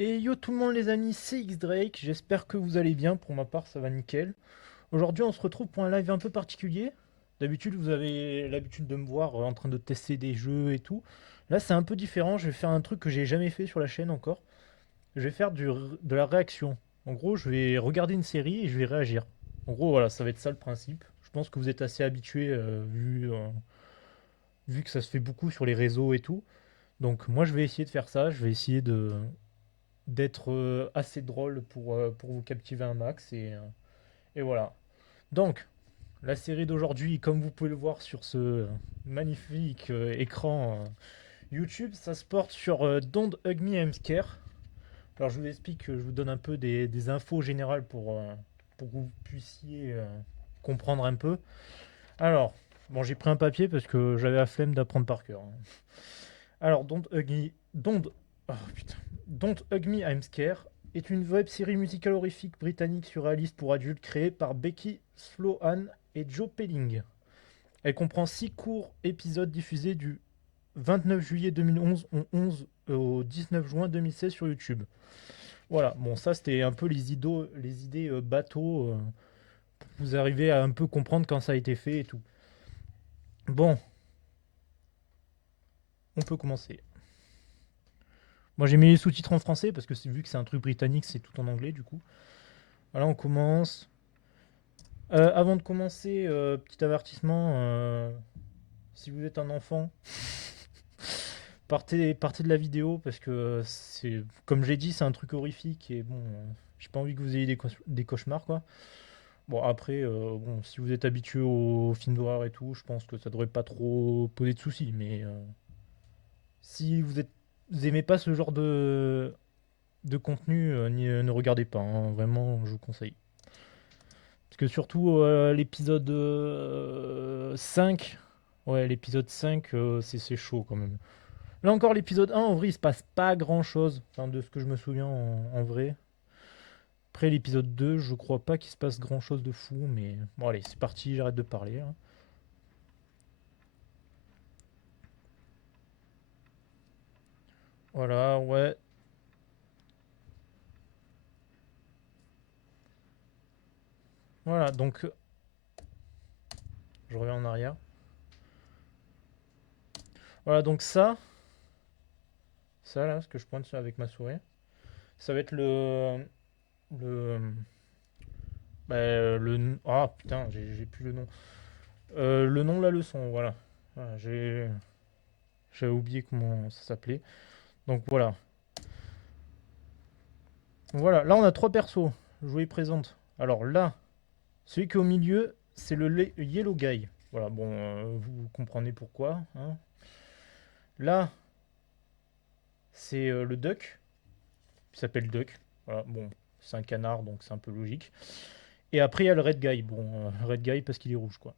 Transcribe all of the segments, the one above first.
Et yo tout le monde les amis, c'est X-Drake, j'espère que vous allez bien, pour ma part ça va nickel. Aujourd'hui on se retrouve pour un live un peu particulier. D'habitude vous avez l'habitude de me voir en train de tester des jeux et tout. Là c'est un peu différent, je vais faire un truc que j'ai jamais fait sur la chaîne encore. Je vais faire de la réaction. En gros je vais regarder une série et je vais réagir. En gros voilà, ça va être ça le principe. Je pense que vous êtes assez habitués vu que ça se fait beaucoup sur les réseaux et tout. Donc moi je vais essayer de faire ça, je vais essayer d'être assez drôle pour vous captiver un max. Et voilà. Donc, la série d'aujourd'hui, comme vous pouvez le voir sur ce magnifique écran YouTube, ça se porte sur Don't Hug Me, I'm Scared. Alors, je vous explique, je vous donne un peu des infos générales pour que vous puissiez comprendre un peu. Alors, bon, j'ai pris un papier parce que j'avais la flemme d'apprendre par cœur, hein. Alors, oh, putain. Don't Hug Me, I'm Scared est une web série musicale horrifique britannique surréaliste pour adultes créée par Becky Sloan et Joe Pelling. Elle comprend 6 courts épisodes diffusés du 29 juillet 2011 au 19 juin 2016 sur YouTube. Voilà, bon ça c'était un peu les idées bateau, pour vous arriver à un peu comprendre quand ça a été fait et tout. Bon, on peut commencer. Moi j'ai mis les sous-titres en français parce que vu que c'est un truc britannique, c'est tout en anglais du coup. Voilà, on commence. Avant de commencer, petit avertissement, si vous êtes un enfant, partez de la vidéo parce que c'est, comme j'ai dit, c'est un truc horrifique et bon, j'ai pas envie que vous ayez des cauchemars quoi. Bon après, bon, si vous êtes habitué aux films d'horreur et tout, je pense que ça devrait pas trop poser de soucis. Mais si vous aimez pas ce genre de contenu, ne regardez pas, hein. Vraiment, je vous conseille. Parce que surtout l'épisode 5, ouais, l'épisode 5, c'est chaud quand même. Là encore, l'épisode 1, en vrai, il se passe pas grand chose, enfin, de ce que je me souviens en vrai. Après l'épisode 2, je crois pas qu'il se passe grand chose de fou, mais bon, allez, c'est parti, j'arrête de parler, hein. Voilà, ouais. Voilà, donc je reviens en arrière. Voilà, donc ça là, ce que je pointe avec ma souris, ça va être le, ah putain, j'ai plus le nom. Le nom de la leçon, voilà. Voilà, j'avais oublié comment ça s'appelait. Donc voilà. Voilà, là on a trois persos. Je vous les présente. Alors là, celui qui est au milieu, c'est le Yellow Guy. Voilà, bon, vous comprenez pourquoi, hein. Là, c'est le Duck. Il s'appelle Duck. Voilà, bon, c'est un canard, donc c'est un peu logique. Et après, il y a le Red Guy. Bon, Red Guy parce qu'il est rouge, quoi.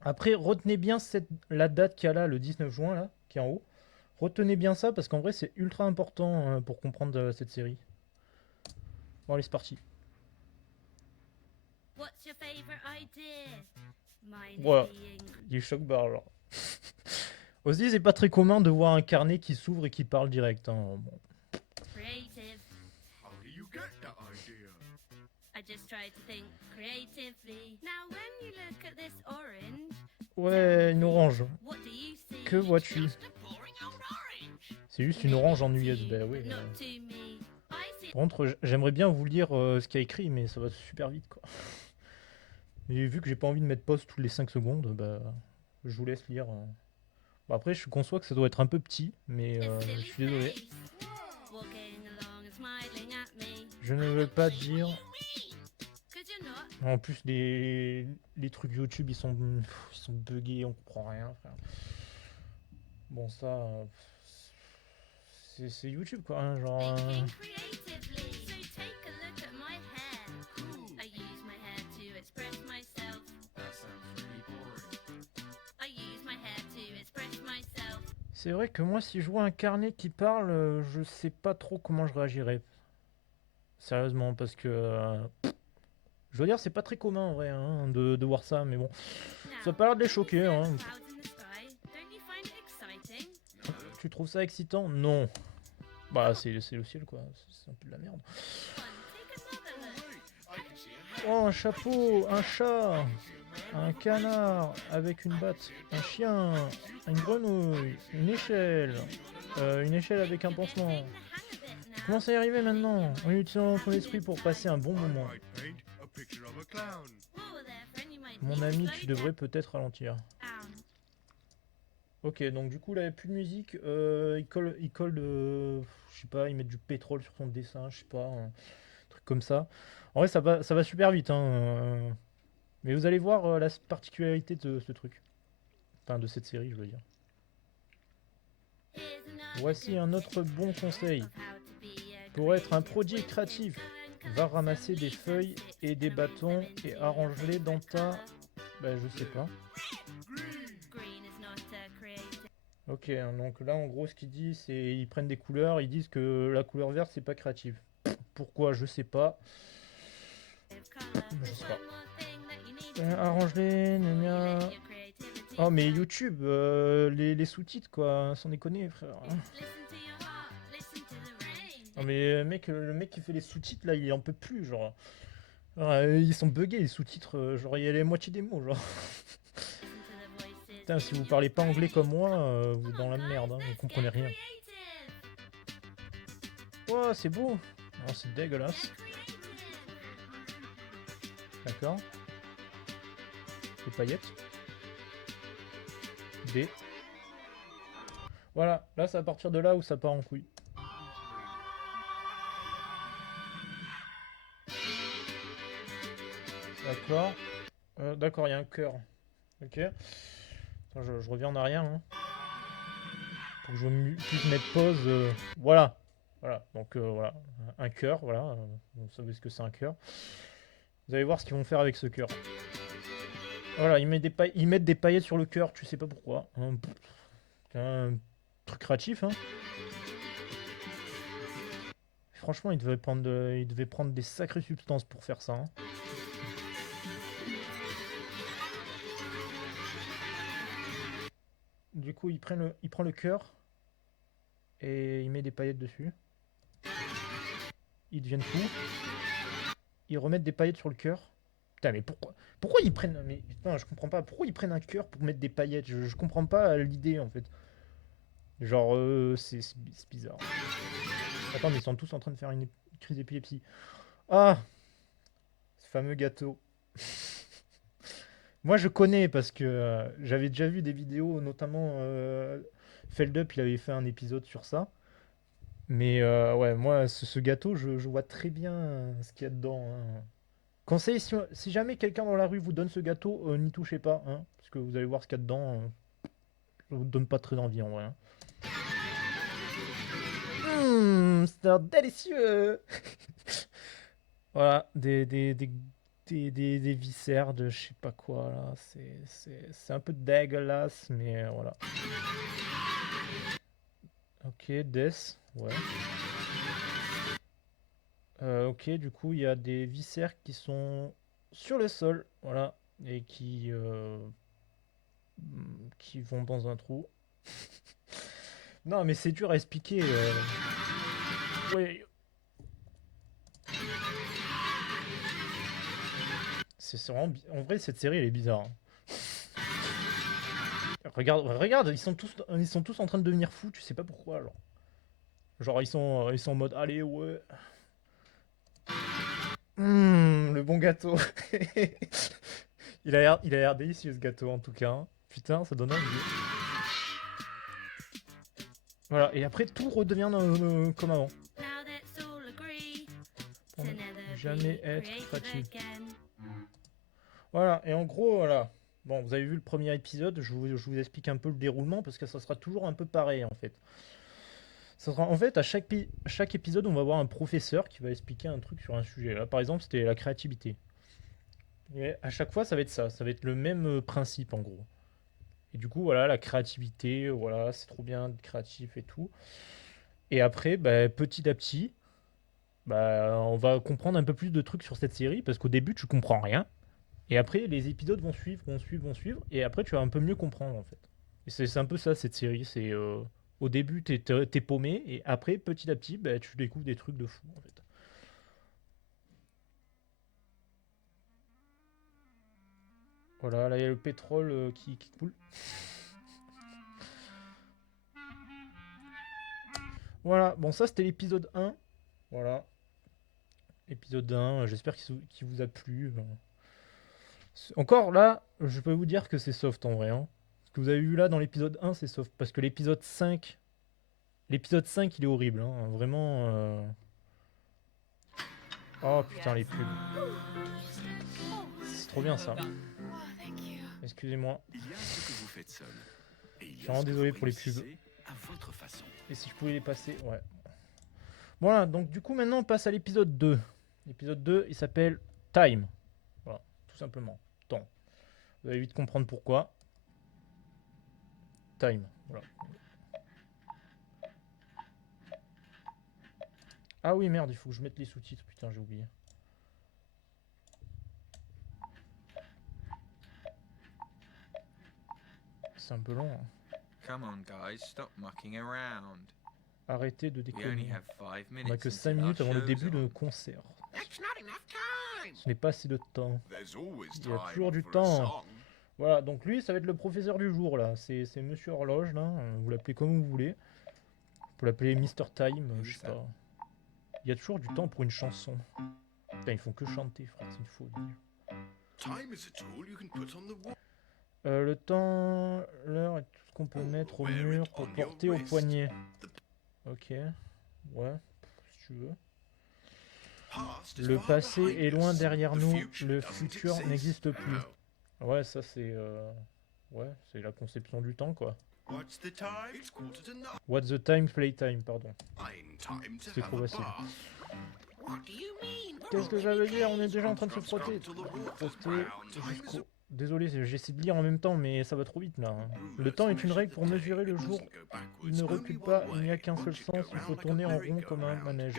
Après, retenez bien la date qu'il y a là, le 19 juin, là, qui est en haut. Retenez bien ça parce qu'en vrai, c'est ultra important pour comprendre cette série. Bon, allez, c'est parti. What's your favorite idea? Mine is Voilà, being il est choc-barre, genre. Aussi, c'est pas très commun de voir un carnet qui s'ouvre et qui parle direct, hein. Bon. creative. How do you get that idea? I just try to think creatively. Now, when you look at this orange, Ouais, une orange. what do you see? Que vois-tu? Just a boring old orange. C'est juste une Maybe orange to ennuyeuse. you, Ben oui. but not to me. I see. Par contre, j'aimerais bien vous lire ce qu'il y a écrit, mais ça va super vite, quoi. Et vu que j'ai pas envie de mettre pause toutes les 5 secondes, bah, je vous laisse lire. Bon, après, je conçois que ça doit être un peu petit, mais A je silly suis désolé. face. Walking along and smiling at me. Je ne veux pas dire. Cause you're not. En plus, les trucs YouTube, ils sont buggés, on comprend rien, frère. Bon, ça, c'est YouTube, quoi, hein, genre. Thinking creatively. So take a look at my hair. Cool. I use my hair to express myself. That sounds really boring. I use my hair to express myself. C'est vrai que moi, si je vois un carnet qui parle, je sais pas trop comment je réagirais. Sérieusement, parce que. Je veux dire, c'est pas très commun en vrai hein, de voir ça, mais bon. Ça a pas l'air de les choquer, hein. Clouds in the sky. Don't you find it exciting? No. Tu trouves ça excitant? Non. Bah, c'est le ciel, quoi. C'est un peu de la merde. Hey, I can see a hat. Oh, un chapeau, un chat, un canard avec une batte, un chien, une grenouille, une échelle avec un pansement. Comment ça y arriver maintenant? En utilisant ton esprit pour passer un bon I moment. might paint a picture of a clown. Mon ami, tu devrais peut-être ralentir. Ok, donc du coup, là, il n'y a plus de musique. Il colle de. Je sais pas, ils mettent du pétrole sur son dessin, je sais pas, un truc comme ça. En vrai, ça va super vite, hein. Mais vous allez voir la particularité de ce truc. Enfin, de cette série, je veux dire. Voici un autre bon conseil. Pour être un produit créatif, va ramasser des feuilles et des bâtons et arrange-les dans ta... Bah, je sais pas. Ok, hein, donc là, en gros, ce qu'ils disent, c'est ils prennent des couleurs, ils disent que la couleur verte, c'est pas créatif. Pourquoi? Je sais pas. Je sais pas. Arrange-les, gna gna. Oh, mais YouTube, les sous-titres, quoi, sans déconner, frère. Non, mais le mec qui fait les sous-titres, là, il en peut plus, genre. Ils sont buggés, les sous-titres, genre, il y a la moitié des mots, genre. Putain, si vous parlez pas anglais comme moi, vous êtes dans la merde, hein, vous comprenez rien. Oh, c'est beau. Oh, c'est dégueulasse. D'accord. Les paillettes. D. Voilà, là c'est à partir de là où ça part en couille. D'accord. D'accord, il y a un cœur. Ok. Attends, je reviens en arrière. Hein. Pour que je puisse mettre pause. Voilà. Voilà. Donc voilà. Un cœur. Voilà. Vous savez ce que c'est un cœur. Vous allez voir ce qu'ils vont faire avec ce cœur. Voilà, ils mettent des paillettes sur le cœur. Tu sais pas pourquoi. C'est un truc créatif. Hein. Franchement, ils devaient prendre des sacrées substances pour faire ça. Hein. Du coup, il prend le cœur et il met des paillettes dessus. Ils deviennent fous. Ils remettent des paillettes sur le cœur. Putain, mais pourquoi ils prennent... Mais putain, je comprends pas. Pourquoi ils prennent un cœur pour mettre des paillettes? Je comprends pas l'idée, en fait. Genre, c'est bizarre. Attends, mais ils sont tous en train de faire une crise d'épilepsie. Ah! Ce fameux gâteau. Moi, je connais parce que j'avais déjà vu des vidéos, notamment Feldup, il avait fait un épisode sur ça. Mais ouais, moi, ce gâteau, je vois très bien ce qu'il y a dedans. Hein. Conseil, si jamais quelqu'un dans la rue vous donne ce gâteau, n'y touchez pas. Hein, parce que vous allez voir ce qu'il y a dedans. Ça vous donne pas très envie en vrai. Hein. C'est délicieux! Voilà, des viscères de je sais pas quoi là. C'est un peu dégueulasse, mais voilà. Ok, Death, ouais. Ok, du coup, il y a des viscères qui sont sur le sol, voilà, et qui vont dans un trou. Non, mais c'est dur à expliquer. Ouais. C'est vraiment en vrai, cette série, elle est bizarre. Hein. Regarde, ils sont tous en train de devenir fous, tu sais pas pourquoi, genre. Genre, ils sont en mode, allez, ouais. Le bon gâteau. Il a l'air délicieux ce gâteau en tout cas. Hein. Putain, ça donne envie. Voilà, et après tout redevient comme avant. Pour ne jamais être créatif. Voilà, et en gros, voilà. Bon, vous avez vu le premier épisode, je vous explique un peu le déroulement parce que ça sera toujours un peu pareil en fait. Ça sera, en fait, à chaque épisode, on va avoir un professeur qui va expliquer un truc sur un sujet. Là, par exemple, c'était la créativité. Et à chaque fois, ça va être ça. Ça va être le même principe, en gros. Et du coup, voilà, la créativité, voilà, c'est trop bien d'être créatif et tout. Et après, bah, petit à petit, bah, on va comprendre un peu plus de trucs sur cette série, parce qu'au début, tu comprends rien. Et après, les épisodes vont suivre. Et après, tu vas un peu mieux comprendre, en fait. Et c'est un peu ça, cette série. C'est Au début, t'es paumé, et après, petit à petit, bah, tu découvres des trucs de fou, en fait. Voilà, là, il y a le pétrole qui coule. Voilà, bon, ça, c'était l'épisode 1. Voilà, épisode 1, j'espère qu'il vous a plu. Encore, là, je peux vous dire que c'est soft, en vrai, hein. Ce que vous avez vu là dans l'épisode 1, c'est soft, parce que l'épisode 5, il est horrible, hein, vraiment... Oh, putain, les pubs. C'est trop bien, ça. Excusez-moi. Il y a ce que vous faites seul. Et il Je y suis a vraiment ce que désolé vous pour les pubs. réussissez à votre façon. Et si je pouvais les passer, ouais. Voilà, donc du coup, maintenant, on passe à l'épisode 2. L'épisode 2, il s'appelle Time. Voilà, tout simplement. Temps. Vous allez vite comprendre pourquoi. Time, voilà. Ah oui, merde, il faut que je mette les sous-titres. Putain, j'ai oublié. C'est un peu long, hein. Come on, guys, stop mucking around. Arrêtez de We only déconner. have 5 On n'a minutes que 5 until our minutes avant le show's début de on. nos concerts. That's not enough time. Ce n'est pas assez de temps. There's always Il y a time toujours du for a temps. song. Voilà, donc lui, ça va être le professeur du jour, là. C'est Monsieur Horloge, là. Vous l'appelez comme vous voulez. Vous pouvez l'appeler Mr. Time, je sais pas. Il y a toujours du temps pour une chanson. Putain, ils font que chanter, frère, c'est une folie. Time is a tool you can put on the wall. Le temps, l'heure et tout ce qu'on peut mettre au mur pour porter au poignet. Ok, ouais, si tu veux. Past is Le far passé behind est loin us. derrière The nous, future le doesn't futur exist. n'existe plus. Oh. Ouais, ça c'est ouais, c'est la conception du temps, quoi. What's the time? It's 8:45. What's the time, playtime, pardon. Time to C'est have trop a facile. bath. What do you mean? We're Qu'est-ce que ça already veut dire? On est late. déjà en train de se frotter. Scrub to the water Frotter ground. Time is jusqu'au... Désolé, j'essaie de lire en même temps, mais ça va trop vite, là. Le temps est une règle pour mesurer le jour. Il ne recule pas, il n'y a qu'un seul sens, il faut tourner en rond comme un manège.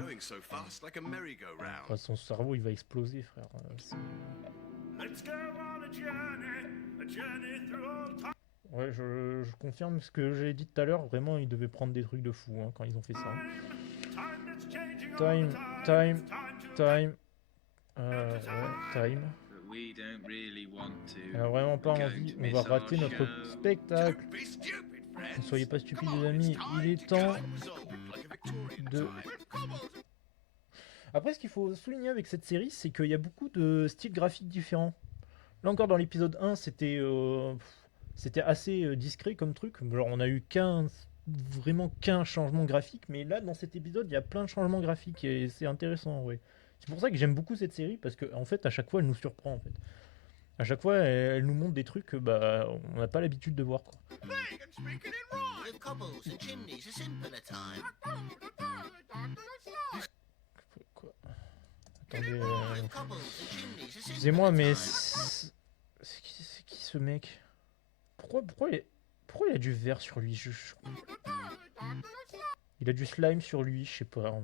Enfin, son cerveau, il va exploser, frère. Ouais, je confirme ce que j'ai dit tout à l'heure. Vraiment, ils devaient prendre des trucs de fou hein, quand ils ont fait ça. Time. Ouais, time. But we don't really want to. On a vraiment pas We're going envie. to On miss va our rater notre show. spectacle. Ne soyez pas stupides, les amis. Il est temps de... Après, ce qu'il faut souligner avec cette série, c'est qu'il y a beaucoup de styles graphiques différents. Là encore, dans l'épisode 1, c'était assez discret comme truc. Genre, on a eu vraiment qu'un changement graphique. Mais là, dans cet épisode, il y a plein de changements graphiques et c'est intéressant, ouais. C'est pour ça que j'aime beaucoup cette série, parce qu'en fait, à chaque fois, elle nous surprend, en fait. À chaque fois, elle nous montre des trucs que bah, on n'a pas l'habitude de voir, quoi. With cobbles and chimneys, a simpler time. Quoi Attendez, With cobbles and chimneys, a excusez-moi, simpler mais time. c'est qui ce mec? Pourquoi il a du verre sur lui? Il a du slime sur lui, je sais pas.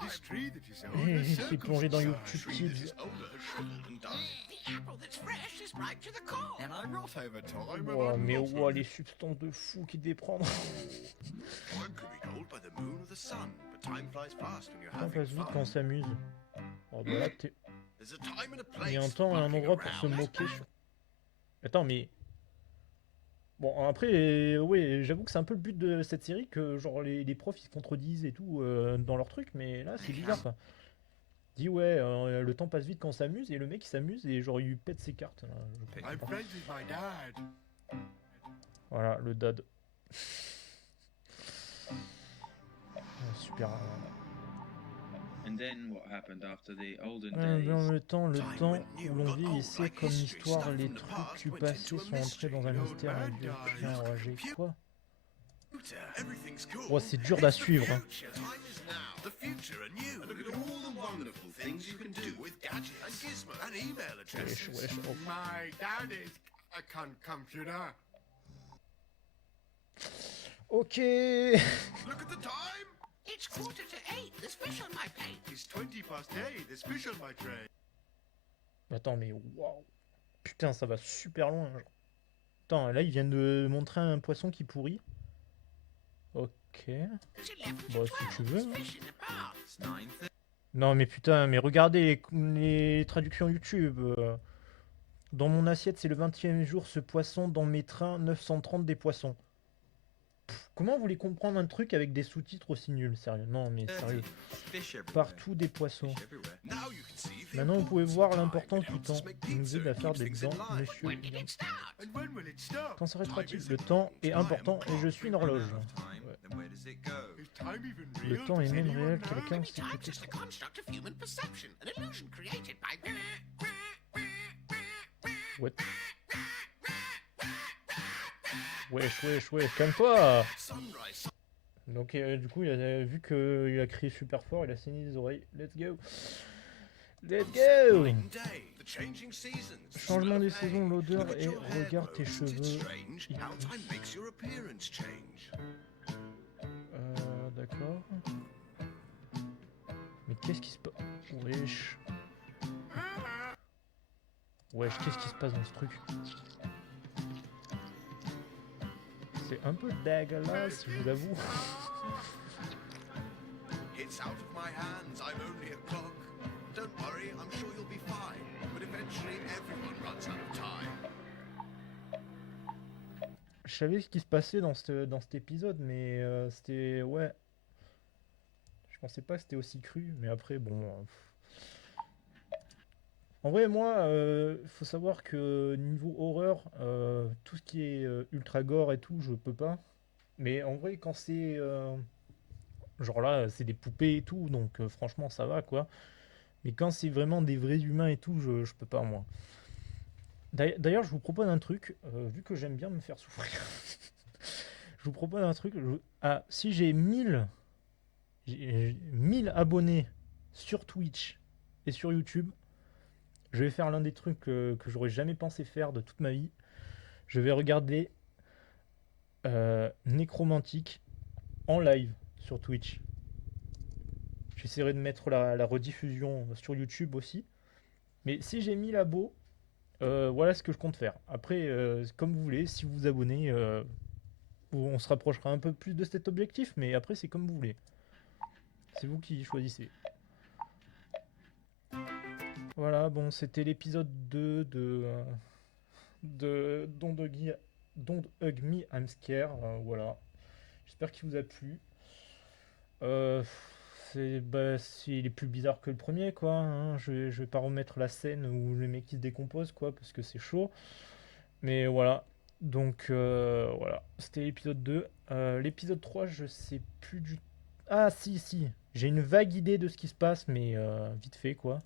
Il s'est plongé dans YouTube Kids. The apple that's fresh is ripe to the core. And I'm not over time. Oh, mais oh, les substances de fou qu'il déprend. Time can be told by the moon or the sun, but time flies fast when you're On having passe vite quand on fun. s'amuse. Oh, bah là, There's a time and a il y a un place temps et for un mucking endroit pour se around. moquer. Attends, mais... Bon, après, ouais, j'avoue que c'est un peu le but de cette série, que genre les profs ils se contredisent et tout dans leur truc, mais là c'est bizarre ça. Dit ouais, le temps passe vite quand on s'amuse, et le mec il s'amuse et genre il lui pète ses cartes. Là, je comprends I'm pas. friends with my dad. Voilà, le dad. Super. And then what happened after the olden Dans days? le temps où l'on vieillissait comme l'histoire, les trucs du passé sont entrés dans un mystère et Dieu chien enragé. Quoi? Everything's cool. Oh, c'est dur à suivre. Hein. Future time is now. The future and you. And look at all the wonderful things you can do with gadgets and gizmos and email Wesh, addresses. wesh, oh. My dad is a computer. Ok. Look at the time. It's 7:45. There's fish on my plate. It's 8:20. There's fish on my tray. Attends, mais waouh. Putain, ça va super loin. Genre. Attends, là, ils viennent de montrer un poisson qui pourrit. Ok. Bon, si tu veux. Hein. It's 9:30. Non, mais putain, mais regardez les traductions YouTube. Dans mon assiette, c'est le 20e jour, ce poisson. Dans mes trains, 930 des poissons. Comment vous voulez comprendre un truc avec des sous-titres aussi nuls, sérieux? Non, mais sérieux. Fish everywhere. Partout des poissons. Fish everywhere. Now you can see the Maintenant, vous pouvez importance voir of time. l'importance It du helps temps. us make Il nous pizza aide à and faire keeps des things dents, in line. monsieur. When did it start? And when will it stop? Quand serait-il? Time Le is temps est important. important et je suis une Run horloge. out of time, Ouais. then where does it go? Is time even Le real? temps est Does même anyone réel, know? quelqu'un sait Time's just a peut-être. construct of human perception, an illusion created by. What? Wesh, calme-toi! Sunrise. Donc, du coup, il a vu qu'il a crié super fort, il a saigné les oreilles. Let's go! Let's go! Spring day, the changing seasons, the Changement smell des of hay. saisons, l'odeur Look at et your hair regarde tes grow. Isn't it cheveux. strange how time makes your appearance change? D'accord. Mais qu'est-ce qui se passe? Wesh. Wesh, qu'est-ce qui se passe dans ce truc? C'est un peu dégueulasse, je vous l'avoue. It's out of my hands, I'm only a clock. Don't worry, I'm sure you'll be fine. But eventually everyone runs out of time. Je savais ce qui se passait dans cet épisode, mais c'était... Ouais. Je pensais pas que c'était aussi cru, mais après, bon... En vrai, moi, faut savoir que niveau horreur, tout ce qui est ultra gore et tout, je peux pas. Mais en vrai, quand c'est... genre là, c'est des poupées et tout, donc franchement, ça va, quoi. Mais quand c'est vraiment des vrais humains et tout, je peux pas, moi. D'ailleurs, je vous propose un truc, vu que j'aime bien me faire souffrir. Je vous propose un truc. Ah, si j'ai 1000 abonnés sur Twitch et sur YouTube, je vais faire l'un des trucs que j'aurais jamais pensé faire de toute ma vie. Je vais regarder Nécromantique en live sur Twitch. J'essaierai de mettre la rediffusion sur YouTube aussi. Mais si j'ai 1000 abos, voilà ce que je compte faire. Après, comme vous voulez, si vous vous abonnez, on se rapprochera un peu plus de cet objectif, mais après, c'est comme vous voulez. C'est vous qui choisissez. Voilà, bon, c'était l'épisode 2 de Don't Hug Me, I'm Scared. Voilà. J'espère qu'il vous a plu. Il est plus bizarre que le premier, quoi. Hein. Je vais pas remettre la scène où le mec qui se décompose, quoi, parce que c'est chaud. Mais voilà. Donc, voilà. C'était l'épisode 2. L'épisode 3, je sais plus du... Ah, si. J'ai une vague idée de ce qui se passe, mais vite fait, quoi.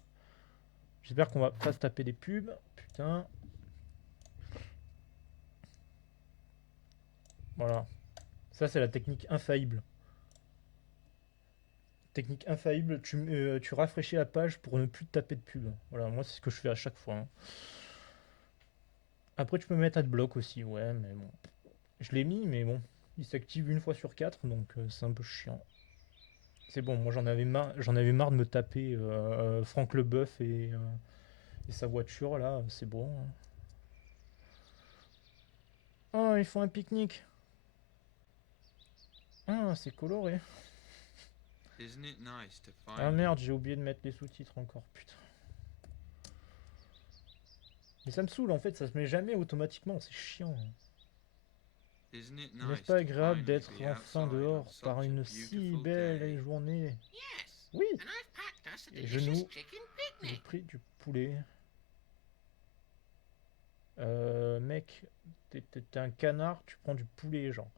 J'espère qu'on va pas se taper des pubs. Putain. Voilà. Ça, c'est la technique infaillible. Technique infaillible, tu rafraîchis la page pour ne plus te taper de pub. Voilà, moi, c'est ce que je fais à chaque fois. Hein. Après, tu peux mettre adblock aussi, ouais, mais bon. Je l'ai mis, mais bon. Il s'active une fois sur 4, donc c'est un peu chiant. C'est bon, moi j'en avais marre de me taper Franck Leboeuf et sa voiture là, c'est bon. Oh, ils font un pique-nique. Ah, c'est coloré. Isn't it nice to find Ah merde, j'ai oublié de mettre les sous-titres encore, putain. Mais ça me saoule en fait, ça se met jamais automatiquement, c'est chiant. Isn't it N'est-ce nice pas to agréable finally d'être be enfin outside dehors on such par a une si beautiful belle day? journée? Yes. Oui, And I've packed us a Et delicious genoux. chicken j'ai picnic. pris du poulet. Mec, t'es un canard, tu prends du poulet, genre.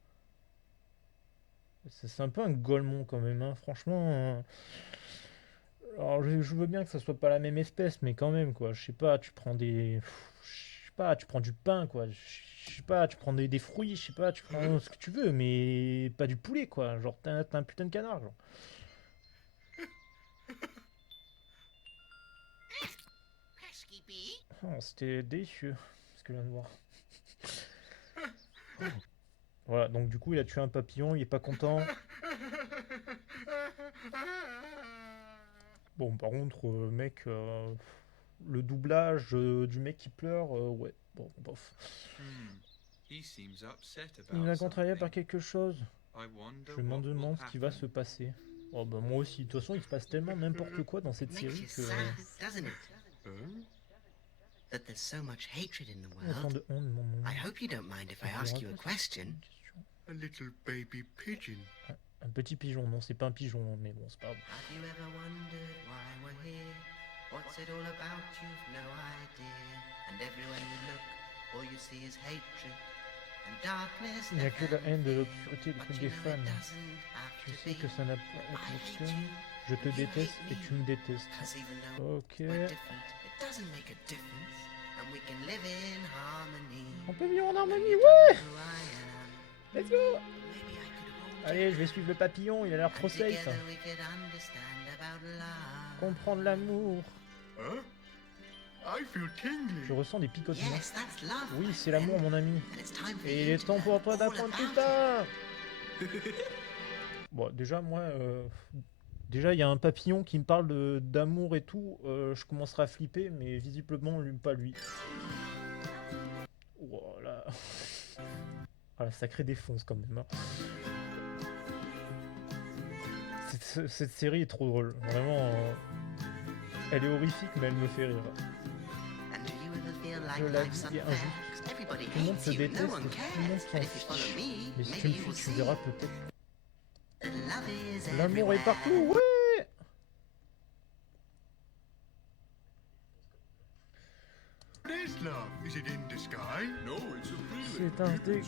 C'est un peu un golemon quand même, hein. Franchement. Alors, je veux bien que ça soit pas la même espèce, mais quand même, quoi. Je sais pas, tu prends des. Je sais pas, tu prends du pain, quoi. Je sais pas, tu prends des fruits, je sais pas, tu prends ce que tu veux, mais pas du poulet, quoi. Genre, t'as un putain de canard, genre. Pesky bee. Oh, c'était délicieux, ce que je viens de voir. Voilà, donc du coup, il a tué un papillon, il est pas content. Bon, par contre, mec, le doublage du mec qui pleure, ouais, bon, bof. He seems upset Il about a contrarié par something. quelque chose. I wonder Je me what will demande ce qui va happen. se passer. Oh bah moi aussi, de toute façon il se passe tellement n'importe quoi dans cette Makes série you que... sad, doesn't it? That there's so much hatred in the Autant world. de honte, mon monde. I hope you don't mind if I ask you a question. A little baby pigeon. Un petit pigeon, non c'est pas un pigeon, mais bon c'est pas grave. Have you ever wondered why we're here? What's it all about? You've no idea. And everywhere you look, all you see is hatred and darkness. Il n'y a que la haine de l'obscurité du But truc you des know fans. it doesn't have Je to sais be. que ça n'a pas à I être le hate cas. you, Je te and you déteste hate et me. tu me détestes. 'Cause even though Ok. we're different, it doesn't make a difference. And we can live in harmony. On peut vivre en When harmonie, you ouais! don't know who I am, Let's go! maybe I could hold Allez, you. je vais suivre le papillon, il a l'air trop And safe. together we could understand about love. Comprendre l'amour. Huh? I feel tingly. Je ressens des picotements. Yes, that's love. Oui, my c'est l'amour, friend. mon ami. And it's time for Et il you est to temps pour know toi all d'apprendre tout about it. ça. Bon, déjà, moi, déjà, il y a un papillon qui me parle d'amour et tout. Je commencerai à flipper, mais visiblement, lui, pas lui. Voilà. Ah, la sacrée défonce quand même. Hein. Cette série est trop drôle. Vraiment, elle est horrifique, mais elle me fait rire. And do you ever feel like Je la life's vis est unfair? injuste. 'Cause everybody Tout le monde hates se you, déteste no et one tout le monde cares. s'en But if you follow fiche. me, Mais si tu maybe me you suis, will tu see verras peut-être. that love is L'amour est everywhere. partout, ouais! What is love? Is it in the sky? No, it's a C'est un dé...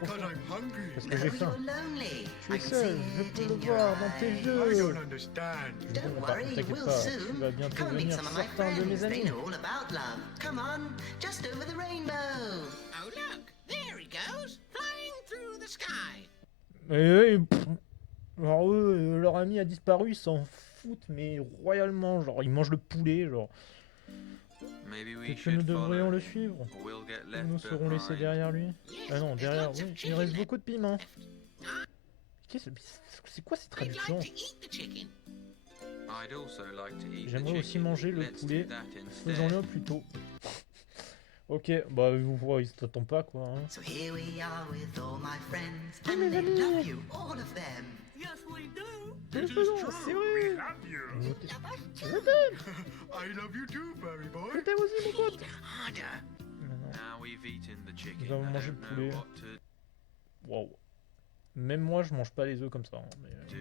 Because I'm hungry. Parce que No, j'ai faim. you're lonely. Tu es I can seul, see je it peux in le your voir dans tes eyes. I yeux. don't understand. Je Don't comprends pas, worry, you t'inquiète will pas, tu soon. vas bientôt Come meet devenir some of my certains de mes friends. They amis. know all about love. Come on, just over the rainbow. Oh, look, there he goes, flying through the sky. Et, pff, alors eux, leur ami a disparu, ils s'en foutent, mais royalement, genre ils mangent le poulet, genre. Maybe we Peut-être que nous should devrions follow le him, suivre. or we'll get Ou left nous serons laissés behind. derrière lui. Yes, Ah non, there's derrière, lots of oui, il chicken reste left. beaucoup de piment. Huh? C'est quoi cette I'd like traduction? to eat the chicken. I'd also like to eat the J'aimerais aussi chicken. manger le Let's do poulet. that instead. Faisons-le plus tôt. Ok, bah vous voyez, ils s'attendent pas quoi. Hein. So here we are with all my friends, Hey, and mes they amis. love you, all of them. Yes, we do. Le faisons, c'est vrai. Love you. Je t'aime, I love you too, furry je boy. t'aime aussi mon pote. Harder. Non, Now we've eaten the chicken. Nous avons I mangé don't le know poulet. what to Waouh. Même moi je mange pas les œufs comme ça. Hein, mais... do.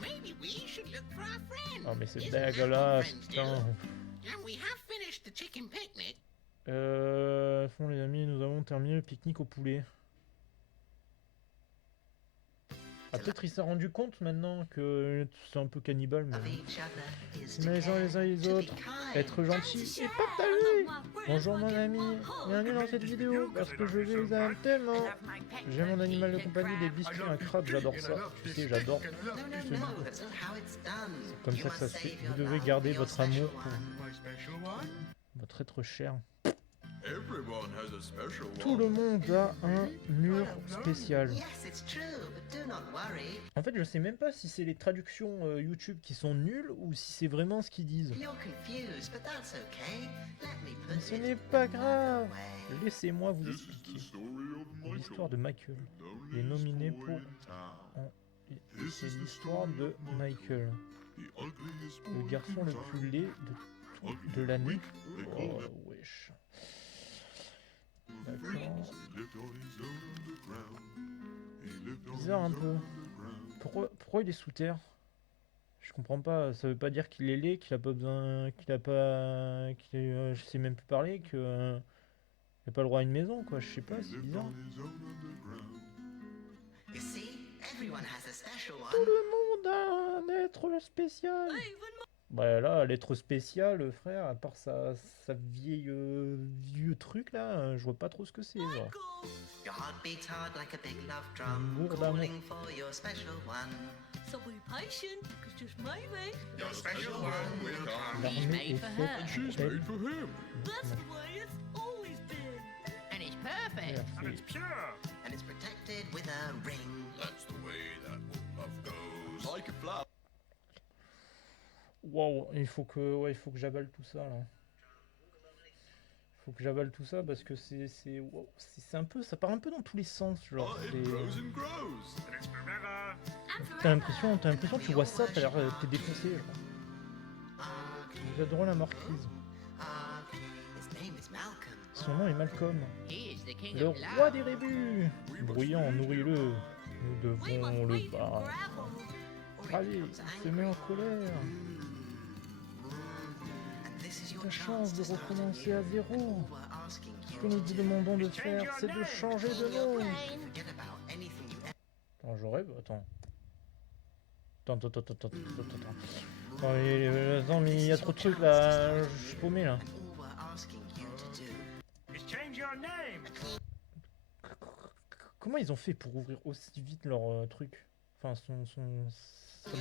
Maybe we should look for our friend. Oh mais c'est Isn't that what dégueulasse, friends do? putain. And we have finished the chicken picnic. Font les amis, nous avons terminé le pique-nique au poulet. Ah, peut-être il s'est rendu compte maintenant que c'est un peu cannibale, mais... Of each other is to Mais les uns les uns les care, to be autres, kind. être gentil et partager. Bonjour mon ami, bienvenue dans cette vidéo parce que je les aime tellement. J'ai mon animal de compagnie, des biscuits, un crabe, j'adore ça. Tu sais, j'adore. No, no, no, that's not how it's done. Comme You ça que must ça se fait. save Vous your devez love garder for your votre amour special pour one. My special one? votre être cher. Everyone has a special Tout le monde a un mur spécial. Yes, it's true, but do not worry. En fait, je sais même pas si c'est les traductions YouTube qui sont nulles ou si c'est vraiment ce qu'ils disent. You're confused, but that's okay. Let me Mais put ce it n'est pas grave. way. Laissez-moi vous expliquer. L'histoire de Michael. Il est nominé pour... C'est l'histoire de Michael. Le garçon le plus laid de l'année. Oh, wesh. D'accord. Bizarre un peu. Pourquoi il est sous terre? Je comprends pas. Ça veut pas dire qu'il est laid, qu'il a pas besoin, qu'il a pas, je sais même plus parler, que il a pas le droit à une maison, quoi. Je sais pas, c'est bizarre. You see, everyone has a special Tout one. le monde a un être spécial. Bah là, l'être spécial, frère, à part sa vieille vieux truc là, je vois pas trop ce que c'est. Genre. Your heart beats hard like a big love drum, Amour d'amour. calling for your special one. So be patient, because just maybe Your special one will come. L'armée est faite elle. for him. that's the way it's always been. And it's perfect. Merci. pure. And it's protected with a ring. That's the way that love goes. Like a flower. Waouh, il faut que j'avale tout ça là. faut que j'avale tout ça parce que wow, c'est un peu, ça part un peu dans tous les sens, genre. Oh, it grows and grows. And it's forever. And T'as l'impression que tu vois ça, t'as l'air t'es défoncé. Genre. J'adore la marquise. His name is Malcolm. Son nom est Malcolm, He is the king le of roi love. des rébus. Bruyant, nourris-le. Nous devons le battre. Allez, il se met en colère. And this is your Ta chance de to start recommencer à anew. zéro. All we're asking Ce you que nous to do demandons de faire, c'est de changer de nom. forget about anything you Attends, je rêve. Attends. Attends. Attends, mais il y a trop de trucs là. Je suis paumé là. all we're asking you to do. Is change your name. Comment ils ont fait pour ouvrir aussi vite leur truc? Enfin, sa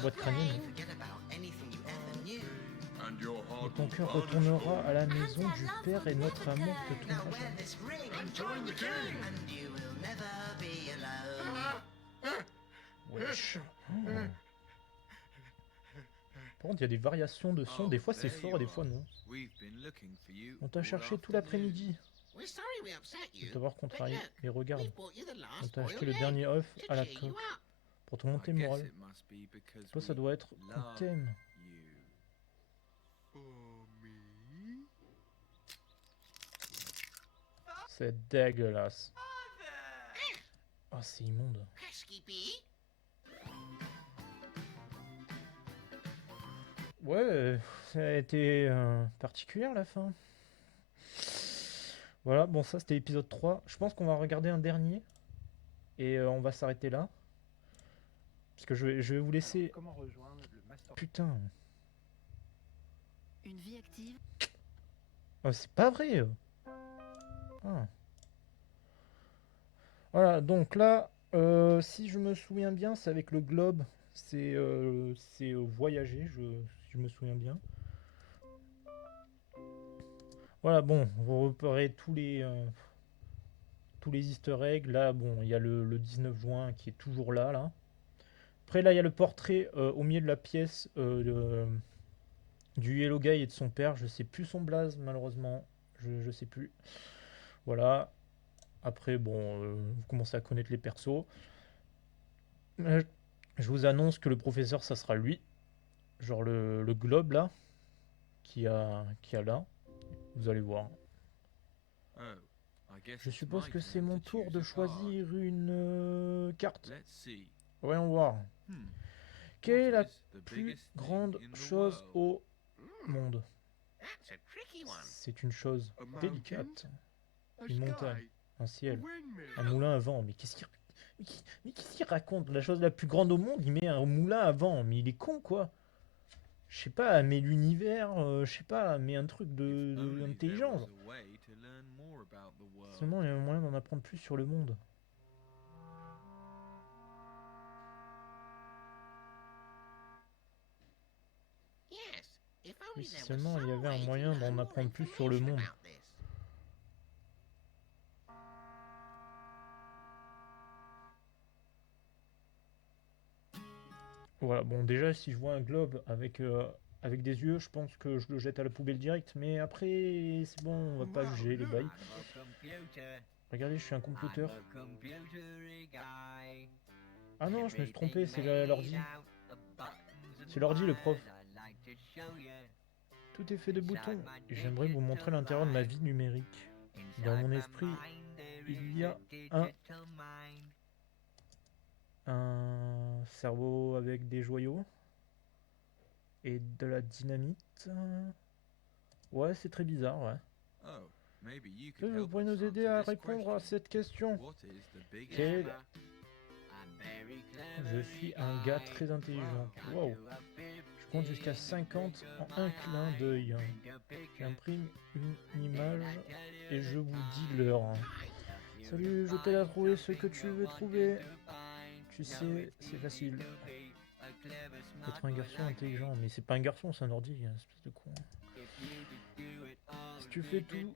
boîte crânienne. Forget about anything you ever knew. And your Et heart ton will cœur burn retournera à la maison du Père et notre amour te Now trouvera. wear this ring and join the king. and you will never be alone. Wesh. Oh. Par contre, il y a des variations de son. Des fois c'est fort et des fois non. We've been looking for you On t'a all cherché tout afternoon. l'après-midi. We're sorry we upset De you. t'avoir contrarié. Et regarde, We bought you the on last t'a acheté boiled le egg dernier œuf to à la cheer you coque up. pour te I monter le guess moral. it must be because Toi, ça we doit être qu'on love t'aime. you. C'est dégueulasse. Ah, c'est immonde. Pesky bee. Ouais, ça a été particulière la fin. Voilà, bon ça c'était l'épisode 3. Je pense qu'on va regarder un dernier. Et on va s'arrêter là. Parce que je vais vous laisser... Comment rejoindre le master? Putain. Une vie active. Oh, c'est pas vrai. Ah. Voilà, donc là, si je me souviens bien, c'est avec le globe. C'est voyager, si je me souviens bien. Voilà, bon, vous repérez tous les easter eggs. Là, bon, il y a le 19 juin qui est toujours là. Après, là, il y a le portrait au milieu de la pièce du Hello Guy et de son père. Je sais plus son blaze, malheureusement. Je sais plus. Voilà. Après, bon, vous commencez à connaître les persos. Je vous annonce que le professeur, ça sera lui. Genre le globe, là. Qui a là. Vous allez voir. Oh, I guess Je it's suppose my que c'est turn mon to tour choose de a choisir une carte. card. Let's see. Voyons voir. Quelle est What la is the plus biggest thing grande in the chose world? au monde? That's a tricky one. C'est une chose A mountain, délicate. a Une montagne, sky, un a ciel, windmill. un moulin à vent. Mais qu'est-ce qu'il raconte? La chose la plus grande au monde, il met un moulin à vent. Mais il est con, quoi. Je sais pas, mais l'univers, je sais pas, mais un truc If only there intelligent. was a way to learn more about the world. Seulement, il y a un moyen d'en apprendre plus sur le monde. Yes. If Oui, only si there was seulement il y some avait un way to moyen learn d'en more apprendre plus sur le information monde. about this. Voilà, bon, déjà, si je vois un globe avec des yeux, je pense que je le jette à la poubelle direct. Mais après, c'est bon, on va pas juger les bails. Regardez, je suis un computer. Ah non, je me suis trompé, c'est l'ordi. C'est l'ordi, le prof. Tout est fait de boutons. Et j'aimerais vous montrer l'intérieur de ma vie numérique. Dans mon esprit, il y a un cerveau avec des joyaux et de la dynamite. Ouais, c'est très bizarre, ouais. Oh, maybe you could Vous help pourriez us nous aider answer à this répondre à question. cette question. What is the biggest Quel- thing? Je suis un gars très intelligent. Wow. Je compte jusqu'à 50 en un clin d'œil. J'imprime une image et je vous dis l'heure. Salut, je t'aide à trouver ce que tu veux trouver. Tu sais, c'est facile. Être un garçon intelligent, mais c'est pas un garçon, c'est un ordi, espèce de con. Si tu fais tout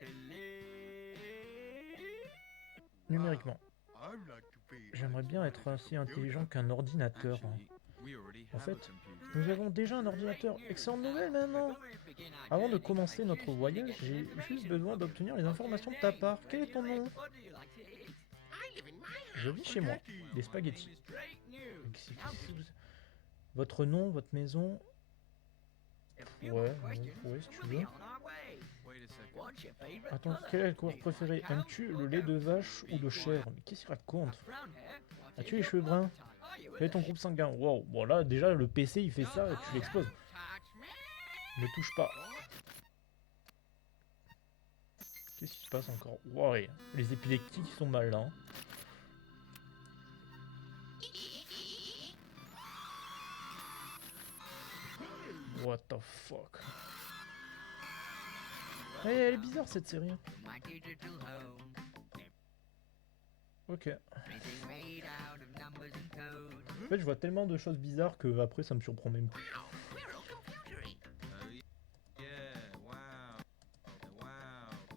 numériquement. I'd like to be J'aimerais bien être aussi intelligent qu'un ordinateur. Actually, We already En have a fait, computer. nous avons déjà un ordinateur. Excellente nouvelle maintenant. Avant de commencer notre voyage, j'ai juste besoin d'obtenir les informations de ta part. Quel est ton nom? I live in my Je vis chez moi. Des spaghettis. Votre nom, votre maison. Ouais, si tu veux. Wait a second. Attends, quelle est la couleur préférée? Aimes-tu le lait de vache ou de chèvre? Mais qu'est-ce qu'il raconte? As-tu les cheveux bruns? Quel est ton groupe sanguin? Wow, bon là déjà le PC il fait ça et tu l'exploses. Ne touche pas. Qu'est-ce qui se passe encore? Wow, les épileptiques sont mal là. Hein. What the fuck? Elle est bizarre cette série. Ok. En fait, je vois tellement de choses bizarres que après ça me surprend même plus. We're all computery. Oh, yeah, wow. Wow.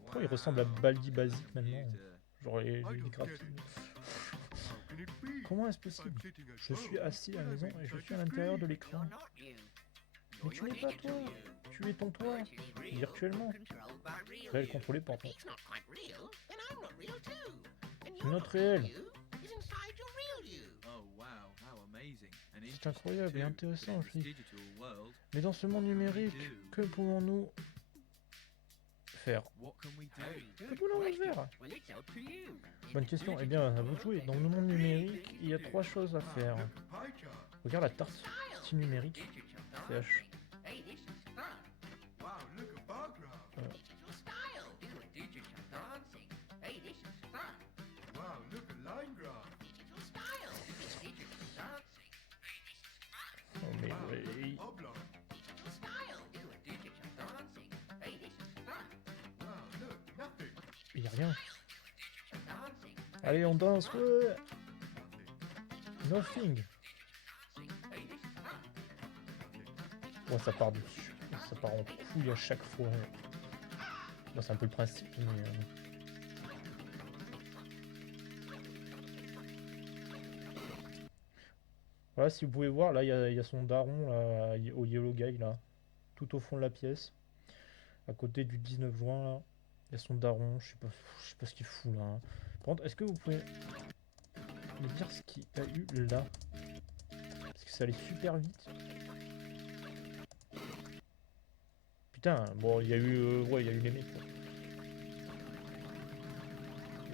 Pourquoi il ressemble à Baldi Basic maintenant? Computer. Genre les I don't graphiques. get it. How can it be? Comment est-ce I'm possible? sitting at Je suis home, assis à la and maison I'm et je inside suis à the l'intérieur de screen. l'écran. Mais tu n'es pas toi. Tu es ton toi. Virtuellement. Réel contrôlé par toi. He's not quite real, and I'm not real too. And C'est your notre not real réel. you is inside your real you. Oh wow, how amazing. And C'est incroyable et interesting too, intéressant that in aussi. this digital world, Mais dans ce monde numérique, que pouvons-nous faire? what can we do? Que pouvons-nous faire? Bonne question. Eh bien, à vous de jouer. Dans le monde numérique, il y a 3 choses à faire. Look at pie chart. Regarde la tartine numérique. CH. Wow, look at bar graph. Digital style. Wow, look at line graph. Digital style. Oh, mais ouais. Oblong. Digital style. Wow, look, nothing. Il n'y a rien. Allez, on danse. Ouais. Nothing. Ouais, ça part dessus. Ça part en couille à chaque fois. Bon, c'est un peu le principe, mais... Voilà, si vous pouvez voir, là, il y a son daron, là, au Yellow Guy, là. Tout au fond de la pièce. À côté du 19 juin, là. Il y a son daron, je sais pas ce qu'il fout, là. Hein. Par contre, est-ce que vous pouvez me dire ce qu'il y a eu là? Parce que ça allait super vite. Putain, bon, il y a eu... ouais, il y a eu les mecs, quoi.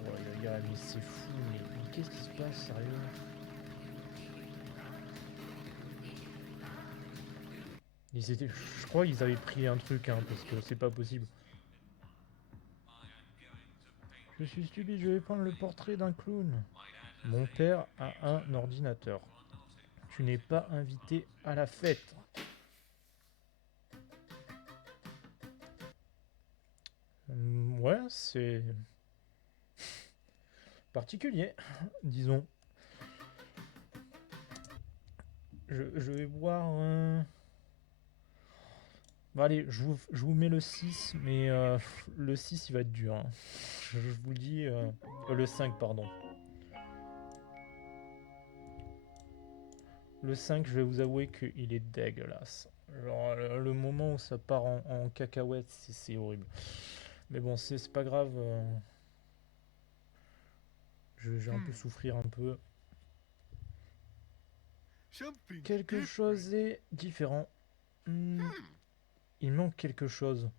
Ouais, les gars, mais c'est fou, mais qu'est-ce qui se passe, sérieux? Je crois qu'ils avaient pris un truc, hein, parce que c'est pas possible. Je suis stupide, je vais prendre le portrait d'un clown. Mon père a un ordinateur. Tu n'es pas invité à la fête. Ouais, c'est particulier, disons. Je vais boire un... Bon, allez, je vous mets le 6, mais le 6 il va être dur. Hein. Je vous le dis, le 5, pardon. Le 5, je vais vous avouer qu'il est dégueulasse. Genre, le moment où ça part en cacahuète, c'est horrible. Mais bon, c'est pas grave. Je vais un peu souffrir un peu. Something Quelque different. chose est différent. Il manque quelque chose.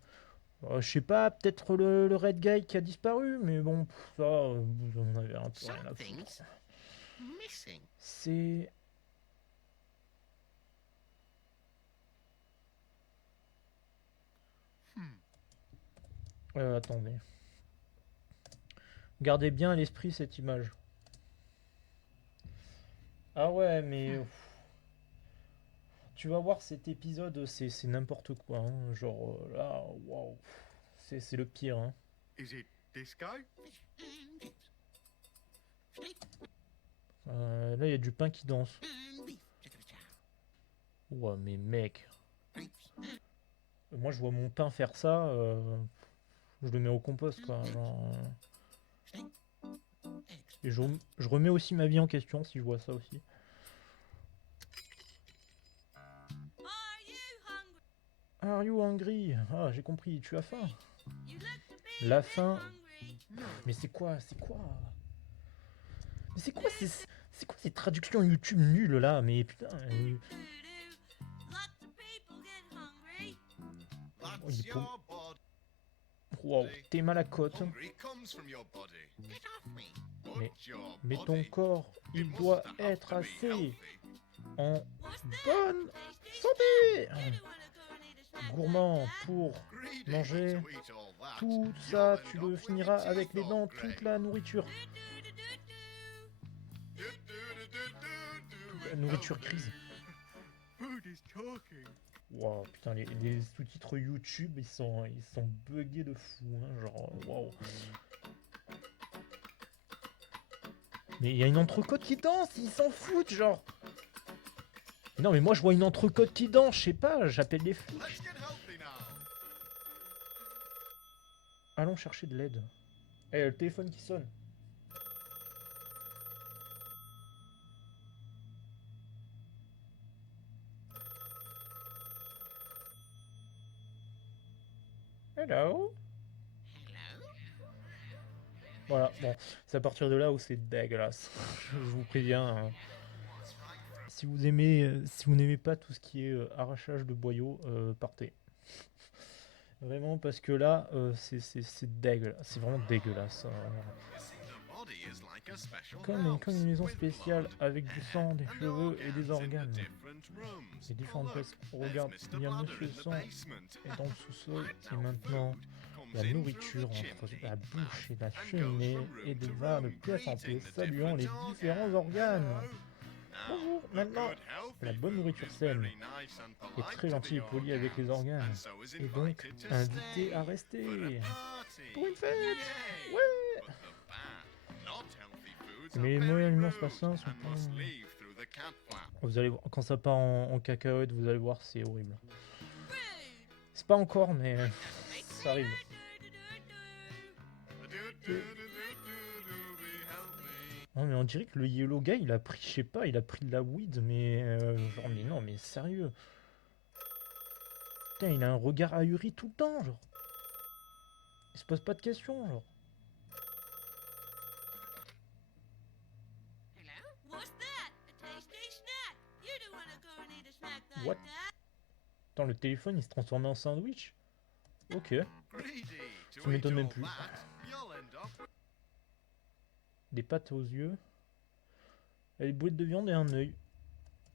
Je sais pas, peut-être le Red Guy qui a disparu, mais bon, ça, vous en avez un peu rien à foutre. Something's missing. C'est... attendez. Gardez bien à l'esprit cette image. Ah ouais, mais... Tu vas voir cet épisode, c'est n'importe quoi. Hein. Genre là, waouh. C'est le pire. Hein. Is it this guy? Là, il y a du pain qui danse. Ouais, mais mec. Moi, je vois mon pain faire ça. Je le mets au compost, quoi. Genre, et je remets aussi ma vie en question si je vois ça aussi. Are you hungry? Ah, j'ai compris, tu as faim. You look to be La a bit faim. hungry. Mais c'est quoi? C'est quoi? Mais c'est quoi ces traductions YouTube nulles là? Mais putain. Doo-doo. Lots of people get hungry. Oh, il That's est paumé. your body. Wow, t'es mal à côte. Hungry comes from your body. Get off me. But Mais- your Mais ton body, corps, it il must doit have être to be assez healthy. en What's that? bonne Tasty santé. snack. You don't wanna go and eat a snack Gourmand like that. pour Greedy manger to eat all that. tout You'll ça, end tu up le with finiras your avec teeth les all dents, grey. toute la nourriture. Do-do-do-do. La nourriture grise. Food is talking. Wow, putain, les sous-titres YouTube, ils sont buggés de fou, hein, genre, waouh. Mais il y a une entrecôte qui danse, ils s'en foutent, genre. Non, mais moi je vois une entrecôte qui danse, je sais pas, j'appelle les flics. Let's get healthy now. Allons chercher de l'aide. Eh, le téléphone qui sonne. Hello. Hello? Voilà, bon, c'est à partir de là où c'est dégueulasse. Je vous préviens. Si vous n'aimez pas tout ce qui est arrachage de boyaux, partez. Vraiment, parce que là, c'est dégueulasse. C'est vraiment dégueulasse. You see, the body is like a special Comme house une maison with spéciale blood, avec du sang, des and cheveux et des organs in the organes. different rooms. Les différentes Look, places. there's Regarde, Mr. il y a Bladder Monsieur in the Sang basement. et dans le sous-sol. Right Et now, maintenant, food comes la in through nourriture the entre chimney la bouche et la and cheminée goes from et room to va de room, pièce en greeting pièce, the saluant les different différents organs. organes. Hello. Bonjour, Now, the maintenant, good, healthy la bonne food nourriture is saine very nice and est polite très to gentille et the polie avec les organs, organes, and so is et donc invited to invité stay à rester. for a party. Pour une fête. Yay. Ouais. But the bad, not healthy foods Mais les are mauvais very aliments rude pas sains sont and must pas- leave through the cat flap. Vous allez voir, quand ça part en cacahuète, vous allez voir, c'est horrible. Rude. C'est pas encore, mais ça arrive. Do-do-do-do-do, be healthy. Non, mais on dirait que le Yellow Guy, il a pris, je sais pas, il a pris de la weed, mais genre, mais non, mais sérieux. Putain, il a un regard ahuri tout le temps, genre. Il se pose pas de questions, genre. Hello? What's that? A tasty snack. You don't wanna go and eat a snack like What? that. Attends, le téléphone, il se transformait en sandwich? Ok. Greedy Ça to eat m'étonne même all plus. that, you'll end up Des pâtes aux yeux. Et des boulettes de viande et un œil.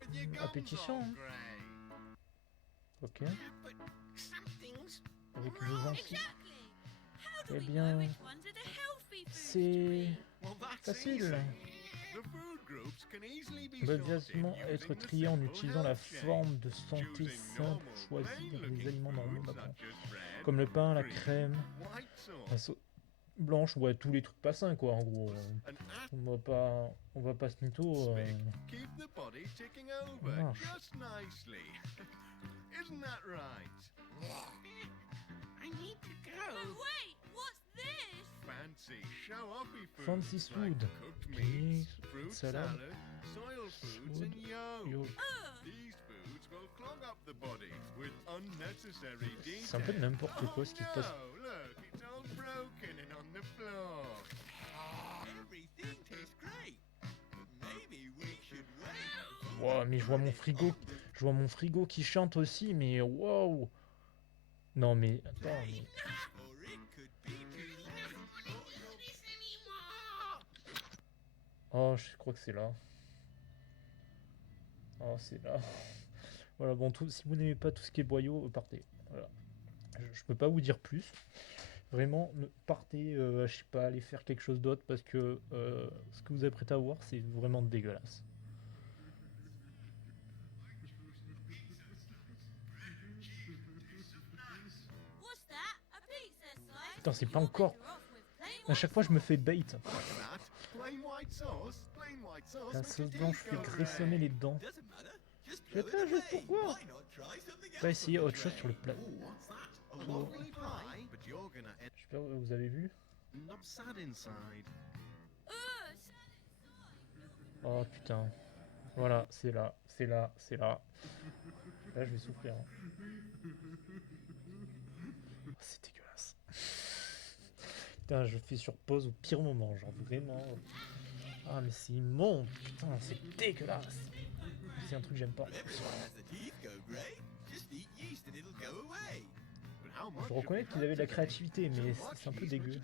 with your gums Appétissant, all hein. grey. Ok. But something's Avec vos gencives. Exactly. How do Eh we bien, know which ones are the healthy foods to c'est eat? Well, that's facile. easy. The food groups can easily be Peuvent sorted facilement être using the triés en simple utilisant la health chain. forme de santé Choosing simple, normal, choisir plain-looking les aliments normaux, foods d'accord. such as bread, Comme le pain, la green, crème, white sauce, la sauce blanche, ouais, tous les trucs pas sains, quoi, en gros. and add On va pas se mytho. keep the body ticking Ça over marche. just nicely. Isn't that right? I need to But go. wait, what's this? Fancy show-offy foods Fancy like food. cooked Cakes, meats, fruit salad, salad, soil foods, and yolk. Yo, Ugh. These foods will clog up the body with unnecessary c'est un peu details. n'importe quoi ce qui se passe. No, look, it's all broken and on the floor. Everything tastes great. But maybe we should wait. Wow, mais je vois mon frigo qui chante aussi, mais wow. Non mais attends, mais Or it could be too oh, je crois que c'est là. Oh, c'est là. Voilà, bon, si vous n'aimez pas tout ce qui est boyau, partez. Voilà. Je peux pas vous dire plus. Vraiment, partez, je sais pas, allez faire quelque chose d'autre parce que ce que vous apprêtez à voir, c'est vraiment dégueulasse. What's that? A pizza slice? Putain, c'est pas You're encore. better off with plain À chaque fois, je me fais bait. What's that? Plain white sauce? Plain white sauce La makes sauce your blanche teeth fait go gressonner grey. les dents. Doesn't matter. Just Je throw sais it pas, juste away. pourquoi. Why not try something Pas else essayer on the autre chose sur le tray? plat. What's that? A lovely pie, but you're gonna end J'espère que vous avez vu. up sad inside. Ugh, Oh putain. Voilà, c'est là, c'est là, c'est là. Là, je vais souffrir. Hein. Oh, c'est dégueulasse. Putain, je fais sur pause au pire moment, genre vraiment. Ah, mais c'est immonde. Putain, c'est dégueulasse. C'est un truc que j'aime pas. As the teeth go grey, just eat yeast and it'll go away. But how Je much reconnais qu'il avait de la créativité, mais c'est un peu dégueu. Oh,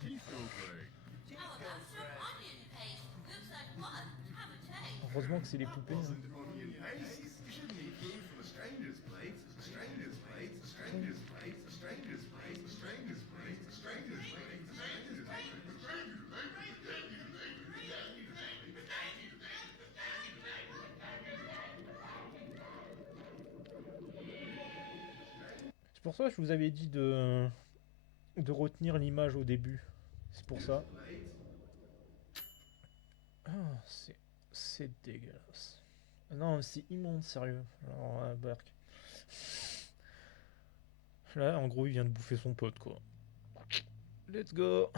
that's some onion paste. Looks like one. Have a taste. Heureusement que c'est les poupées. Hein. onion paste? You shouldn't eat food from a stranger's plate. A stranger's plate. A stranger's plate. A stranger's plate. A stranger's plate. A stranger's plate. A stranger's plate. C'est pour ça que je vous avais dit de retenir l'image au début. C'est pour ça. Ah, c'est dégueulasse. Non, c'est immonde, sérieux. Alors, Berk. Là, en gros, il vient de bouffer son pote, quoi. Let's go.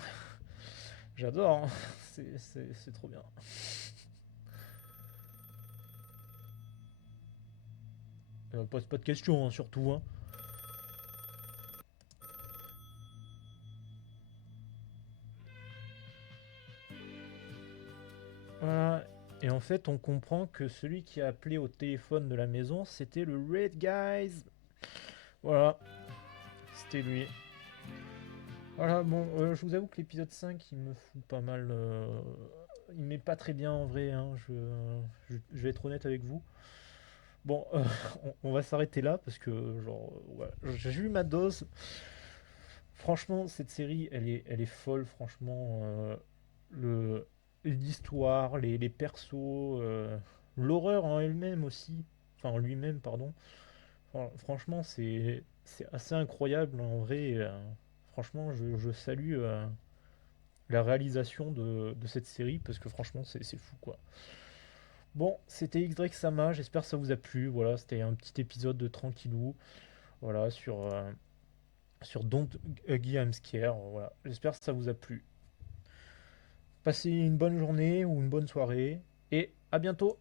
J'adore. Hein. C'est trop bien. Pose pas de questions, hein, surtout. Hein. Voilà. Et en fait, on comprend que celui qui a appelé au téléphone de la maison, c'était le Red Guys. Voilà. C'était lui. Voilà, bon, je vous avoue que l'épisode 5, il me fout pas mal. Il m'est pas très bien en vrai, hein, je vais être honnête avec vous. Bon, on va s'arrêter là parce que, genre, ouais, j'ai eu ma dose. Franchement, cette série, elle est folle, franchement. L'histoire, les persos, l'horreur en elle-même aussi. Enfin, en lui-même, pardon. Franchement, c'est assez incroyable en vrai. Franchement, je salue la réalisation de cette série parce que franchement, c'est fou quoi. Bon, c'était XY Sama, j'espère que ça vous a plu. Voilà, c'était un petit épisode de tranquillou. Voilà, sur Don't Huggy I'm Scared. Voilà, j'espère que ça vous a plu. Passez une bonne journée ou une bonne soirée et à bientôt!